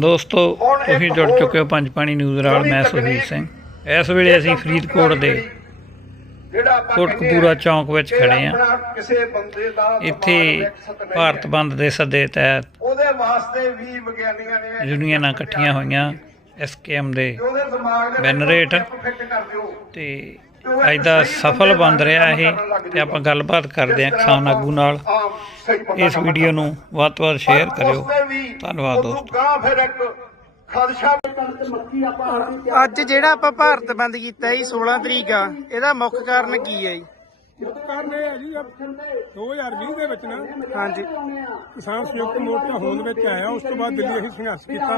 ਦੋਸਤੋ ਤੁਸੀਂ ਜੁੜ ਚੁੱਕੇ ਹੋ ਪੰਜ ਪਾਣੀ ਨਿਊਜ਼ ਨਾਲ ਮੈਂ ਸੁਖਬੀਰ ਸਿੰਘ। ਇਸ ਵੇਲੇ ਅਸੀਂ ਫਰੀਦਕੋਟ ਦੇ ਕੋਟਕਪੂਰਾ ਆ ਚੌਂਕ ਵਿੱਚ ਖੜੇ ਦਾ ਇੱਥੇ ਭਾਰਤ। ਬੰਦ ਦੇ ਸੱਦੇ ਤਹਿਤ ਉਹਦੇ ਵਾਸਤੇ ਵੀ ਵਿਗਿਆਨੀਆਂ ਨੇ ਯੂਨੀਅਨਾਂ ਇਕੱਠੀਆਂ ਹੋਈਆਂ ਐਸਕੇਐਮ ਦੇ ਕਿ ਉਹਦੇ ਦਿਮਾਗ ਦੇ ਬੈਨਰ ਵਿੱਚ ਹੇਠ। ਤੇ ਅੱਜ ਦਾ ਸਫਲ ਬਣ ਰਿਹਾ ਇਹ ਤੇ ਆਪਾਂ ਗੱਲਬਾਤ ਕਰਦੇ ਹਾਂ ਕਿਸਾਨ ਆਗੂ ਨਾਲ। ਇਸ ਵੀਡੀਓ ਨੂੰ ਵੱਧ ਤੋਂ ਵੱਧ ਸ਼ੇਅਰ ਕਰਿਓ। ਧੰਨਵਾਦ ਦੋਸਤੋ। ਅੱਜ ਜਿਹੜਾ ਆਪਾਂ ਭਾਰਤ ਬੰਦ ਕੀਤਾ ਜੀ 16 ਤਰੀਕ ਆ, ਇਹਦਾ ਮੁੱਖ ਕਾਰਨ ਕੀ ਹੈ ਜੀ? ਕਾਰਨ ਇਹ ਹੈ ਜੀ ਅਬ 2020 ਦੇ ਵਿੱਚ ਨਾ। ਹਾਂਜੀ। ਕਿਸਾਨ ਸੰਯੁਕਤ ਮੋਰਚਾ ਹੋਂਦ ਵਿੱਚ ਆਇਆ ਉਸ ਤੋਂ ਬਾਅਦ ਦਿੱਲੀ ਅਸੀਂ ਸੰਘਰਸ਼ ਕੀਤਾ।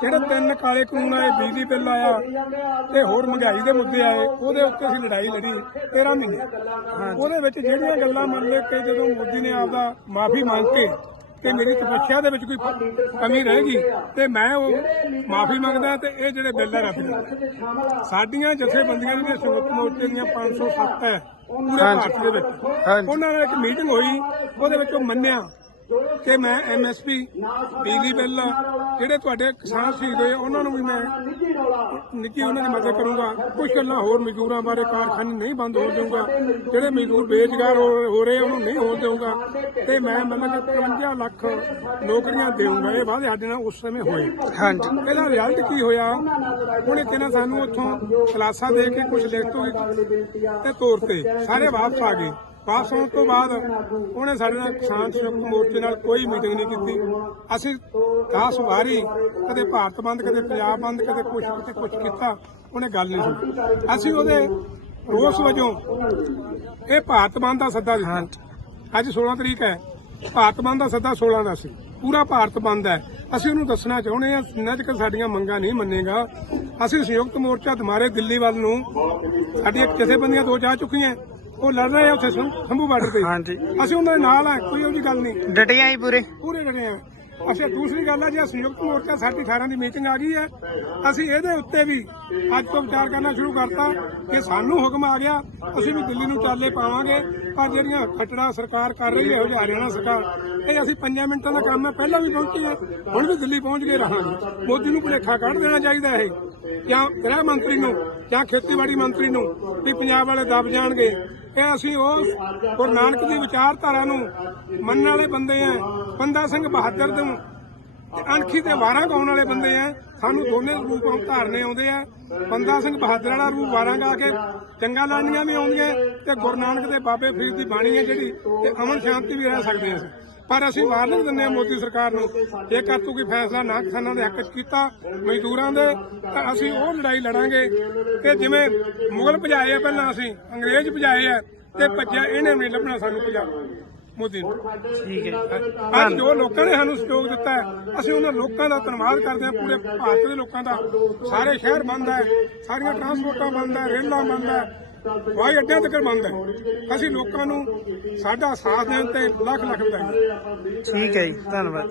ਜਿਹੜੇ ਤਿੰਨ ਕਾਲੇ ਕਾਨੂੰਨ ਆਏ ਬਿਜਲੀ ਬਿੱਲ ਆਇਆ ਤੇ ਹੋਰ ਮਹਿੰਗਾਈ ਦੇ ਮੁੱਦੇ ਆਏ ਉਹਦੇ ਉੱਤੇ ਅਸੀਂ ਲੜਾਈ ਲੜੀ 13 ਮਹੀਨੇ। ਉਹਦੇ ਵਿੱਚ ਜਿਹੜੀਆਂ ਗੱਲਾਂ ਮੰਨ ਲਏ ਕਿ ਜਦੋਂ ਮੋਦੀ ਨੇ ਆਪਦਾ ਮਾਫੀ ਮੰਗ ਕੇ ਕਿ ਮੇਰੀ ਤਪੱਸਿਆ ਦੇ ਵਿੱਚ ਕੋਈ ਕਮੀ ਰਹੇਗੀ ਤੇ ਮੈਂ ਉਹ ਮਾਫੀ ਮੰਗਦਾ ਤੇ ਇਹ ਜਿਹੜੇ ਬਿੱਲ ਆ ਕਰ ਸਾਡੀਆਂ ਜਥੇਬੰਦੀਆਂ ਜਿਹੜੀਆਂ ਸੰਯੁਕਤ ਮੋਰਚੇ ਦੀਆਂ 507 ਹੈ ਪੂਰੇ ਭਾਰਤ ਦੇ ਵਿੱਚ। ਉਹਨਾਂ ਨਾਲ ਇੱਕ ਮੀਟਿੰਗ ਹੋਈ ਉਹਦੇ ਵਿੱਚ ਉਹ ਮੰਨਿਆ ਕਿ ਮੈਂ ਐਮਐਸਪੀ ਬਿਜਲੀ ਬਿੱਲ ਜਿਹੜੇ ਤੁਹਾਡੇ ਕਿਸਾਨ ਸ਼ਹੀਦ ਹੋਏ ਉਹਨਾਂ ਨੂੰ ਵੀ ਮੈਂ ਨਿੱਕੀ ਉਹਨਾਂ ਦੀ ਮਦਦ ਕਰੂੰਗਾ। ਕੁਝ ਗੱਲਾਂ ਹੋਰ ਮਜ਼ਦੂਰਾਂ ਬਾਰੇ ਕਾਰਖਾਨੇ ਨਹੀਂ ਬੰਦ ਹੋ ਜਾਊਗਾ ਜਿਹੜੇ ਮਜ਼ਦੂਰ ਬੇਰੁਜ਼ਗਾਰ ਹੋ ਹੋ ਰਹੇ ਉਹਨੂੰ ਨਹੀਂ ਹੋਣ ਦੇਊਗਾ। ਤੇ ਮੈਂ ਮਤਲਬ ਕਿ 53 ਲੱਖ ਨੌਕਰੀਆਂ ਦੇਊਂਗਾ। ਇਹ ਵਾਅਦੇ ਸਾਡੇ ਨਾਲ ਉਸ ਸਮੇਂ ਹੋਏ। ਹਾਂਜੀ। ਇਹਦਾ ਰਿਜ਼ਲਟ ਕੀ ਹੋਇਆ? ਹੁਣ ਇੱਥੇ ਨਾ ਸਾਨੂੰ ਉੱਥੋਂ ਖਲਾਸਾ ਦੇ ਕੇ ਕੁਝ ਲਿਖਤ ਹੋਈ ਤੇ ਤੌਰ ਤੇ ਸਾਰੇ ਵਾਪਸ ਆ ਗਏ। ਵਾਪਸ ਆਉਣ ਤੋਂ ਬਾਅਦ ਉਹਨੇ ਸਾਡੇ ਨਾਲ ਕਿਸਾਨ ਸੰਯੁਕਤ ਮੋਰਚੇ ਨਾਲ ਕੋਈ ਮੀਟਿੰਗ ਨਹੀਂ ਕੀਤੀ। ਅਸੀਂ 10 ਵਾਰੀ ਕਦੇ ਭਾਰਤ ਬੰਦ ਕਦੇ ਪੰਜਾਬ ਬੰਦ ਕਦੇ ਕੁਝ ਕਿਤੇ ਕੁਝ ਕੀਤਾ ਉਹਨੇ ਗੱਲ ਨਹੀਂ ਸੁਣੀ। ਅਸੀਂ ਉਹਦੇ ਰੋਸ ਵਜੋਂ ਇਹ ਭਾਰਤ ਬੰਦ ਦਾ ਸੱਦਾ ਦਿੱਤਾ। ਅੱਜ 16 ਤਰੀਕ ਹੈ। ਭਾਰਤ ਬੰਦ ਦਾ ਸੱਦਾ 16 ਦਾ ਸੀ। ਪੂਰਾ ਭਾਰਤ ਬੰਦ ਹੈ। ਅਸੀਂ ਉਹਨੂੰ ਦੱਸਣਾ ਚਾਹੁੰਦੇ ਹਾਂ ਜਿੰਨਾ ਚਿਰ ਸਾਡੀਆਂ ਮੰਗਾਂ ਨਹੀਂ ਮੰਨੇਗਾ ਅਸੀਂ ਸੰਯੁਕਤ ਮੋਰਚਾ ਦੁਮਾਰੇ ਦਿੱਲੀ ਵੱਲ ਨੂੰ ਸਾਡੀਆਂ ਜਥੇਬੰਦੀਆਂ ਦੋ ਜਾ ਚੁੱਕੀਆਂ। ਉਹ ਲੜ ਰਹੇ ਆ ਉੱਥੇ ਸੰਭੂ ਬਾਰਡਰ ਤੇ। ਹਾਂਜੀ। ਅਸੀਂ ਉਹਨਾਂ ਦੇ ਨਾਲ ਆ ਕੋਈ ਉਹੋ ਜਿਹੀ ਗੱਲ ਨਹੀਂ। ਡਟੀਆਂ ਹੀ ਪੂਰੇ? ਪੂਰੇ ਜਣੇ ਆ। ਅੱਛਾ ਦੂਸਰੀ ਗੱਲ ਹੈ ਜੇ ਸੰਯੁਕਤ ਮੋਰਚਾ ਸਾਡੀ 18 ਦੀ ਮੀਟਿੰਗ ਆ ਗਈ ਹੈ ਅਸੀਂ ਇਹਦੇ ਉੱਤੇ ਵੀ ਅੱਜ ਤੋਂ ਵਿਚਾਰ ਕਰਨਾ ਸ਼ੁਰੂ ਕਰਤਾ ਕਿ ਸਾਨੂੰ ਹੁਕਮ ਆ ਗਿਆ, ਅਸੀਂ ਵੀ ਦਿੱਲੀ ਨੂੰ ਚਾਲੇ ਪਾਵਾਂਗੇ, ਪਰ ਜਿਹੜੀਆਂ ਖਟੜਾ ਸਰਕਾਰ ਕਰ ਰਹੀ ਹੈ ਹਰਿਆਣਾ ਸਰਕਾਰ, ਇਹ ਅਸੀਂ 5 ਮਿੰਟਾਂ ਦਾ ਕੰਮ ਹੈ, ਪਹਿਲਾਂ ਵੀ ਪਹੁੰਚੇ ਹੁਣ ਵੀ ਦਿੱਲੀ ਪਹੁੰਚ ਕੇ ਰਹਾਂਗੇ। ਮੋਦੀ ਨੂੰ ਭੁਲੇਖਾ ਕੱਢ ਦੇਣਾ ਚਾਹੀਦਾ ਇਹ, ਜਾਂ ਗ੍ਰਹਿ ਮੰਤਰੀ ਨੂੰ, ਜਾਂ ਖੇਤੀਬਾੜੀ ਮੰਤਰੀ ਨੂੰ, ਵੀ ਪੰਜਾਬ ਵਾਲੇ ਦਬ ਜਾਣਗੇ। ਇਹ ਅਸੀਂ ਉਸ ਗੁਰੂ ਨਾਨਕ ਦੀ ਵਿਚਾਰਧਾਰਾ ਨੂੰ ਮੰਨਣ ਵਾਲੇ ਬੰਦੇ ਆ ਬੰਦਾ ਸਿੰਘ ਬਹਾਦਰ ਨੂੰ ਤੇ ਅਣਖੀ ਤੇ ਵਾਰਾਂ ਗਾਉਣ ਵਾਲੇ ਬੰਦੇ ਆ। ਸਾਨੂੰ ਦੋਨੇ ਰੂਪ ਧਾਰਨੇ ਆਉਂਦੇ ਆ। ਬੰਦਾ ਸਿੰਘ ਬਹਾਦਰ ਵਾਲਾ ਰੂਪ ਵਾਰਾਂ ਗਾ ਕੇ ਜੰਗਾਂ ਲੜਨੀਆਂ ਵੀ ਆਉਂਦੀਆਂ ਤੇ ਗੁਰੂ ਨਾਨਕ ਦੇ ਬਾਬੇ ਫਰੀਦ ਦੀ ਬਾਣੀ ਹੈ ਜਿਹੜੀ, ਤੇ ਅਮਨ ਸ਼ਾਂਤੀ ਵੀ ਰਹਿ ਸਕਦੇ ਆ। ਪਰ ਅਸੀਂ ਵਾਰਨਿੰਗ ਦਿੰਦੇ ਆ ਮੋਦੀ ਸਰਕਾਰ ਨੂੰ ਜੇਕਰ ਤੂੰ ਕੋਈ ਫੈਸਲਾ, ਨਾ ਕਿਸਾਨਾਂ ਦੇ ਹੱਕ 'ਚ ਕੀਤਾ, ਮਜ਼ਦੂਰਾਂ ਦੇ, ਤਾਂ ਅਸੀਂ ਉਹ ਲੜਾਈ ਲੜਾਂਗੇ। ਕਿ ਜਿਵੇਂ ਮੁਗਲ ਭਜਾਏ ਆ ਪਹਿਲਾਂ ਅਸੀਂ, ਅੰਗਰੇਜ਼ ਭਜਾਏ ਆ, ਤੇ ਭੱਜਿਆ ਇਹਨੇ ਨਹੀਂ ਲੱਭਣਾ ਸਾਨੂੰ ਪੰਜਾਬ ਮੋਦੀ ਨੂੰ। ਠੀਕ ਹੈ। ਅੱਜ ਜੋ ਲੋਕਾਂ ਨੇ ਸਾਨੂੰ ਸਹਿਯੋਗ ਦਿੱਤਾ ਹੈ, ਅਸੀਂ ਉਹਨਾਂ ਲੋਕਾਂ ਦਾ ਧੰਨਵਾਦ ਕਰਦੇ ਹਾਂ। ਪੂਰੇ ਭਾਰਤ ਦੇ ਲੋਕਾਂ ਦਾ। ਸਾਰੇ ਸ਼ਹਿਰ ਬੰਦ ਹੈ ਸਾਰੀਆਂ ਟਰਾਂਸਪੋਰਟਾਂ ਬੰਦ ਹੈ ਰੇਲਾਂ ਬੰਦ ਹੈ। ਹਵਾਈ ਅੱਡਿਆਂ ਤੱਕ ਬੰਦ ਹੈ। ਅਸੀਂ ਲੋਕਾਂ ਨੂੰ ਸਾਡਾ ਸਾਥ ਦੇਣ ਤੇ ਲੱਖ ਲੱਖ ਵਧਾਈ ਠੀਕ ਹੈ ਜੀ ਧੰਨਵਾਦ।